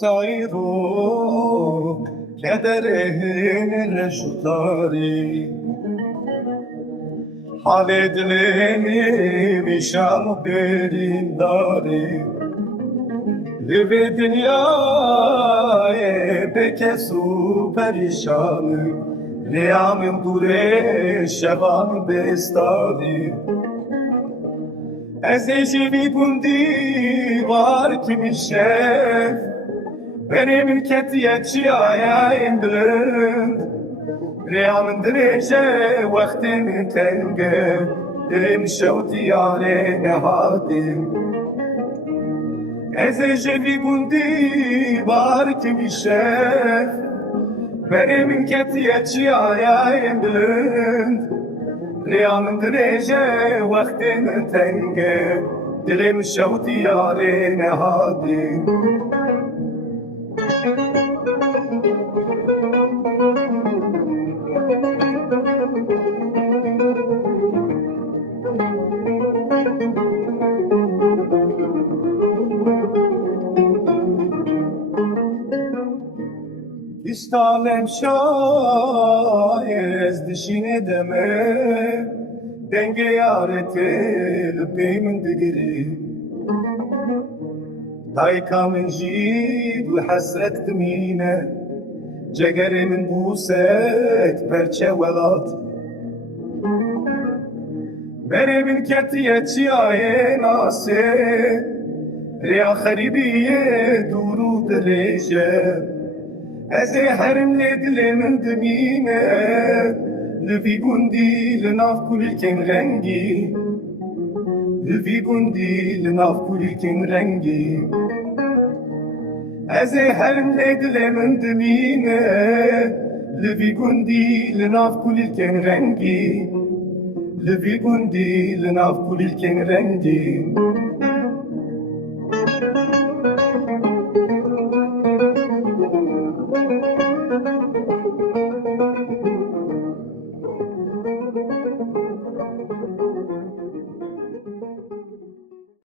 سايرو كدرهن الرشطاري حالي دليني بشام برين داري لبي دنياي بكسو پریشان لیام دوره شبان بستادی از جیبی بوندی var kimi şef benim ülketiyetçi ayağımdır reyamın direce vaktin tenge dilim şev diyare nehadim ez jeli bundi var kimi şef benim ülketiyetçi ayağımdır reyamın direce vaktin tenge dilim şev diyare nehadim İstalem şayez dişine deme denge yaretil beymin digiri Daykamın jid ve hasret tmine Cegerimin buset perçe velat Beremin ketiyetçi aye nase Riya kharibiye duru derece Eze herim ledilimin dmine Lüfi gundi linaf kulken rengi Lüfi gundi linaf kulken rengi Eze herim ledilimin dmine Lüfi gundi linaf kulken rengi Lüfi gundi linaf kulken rengi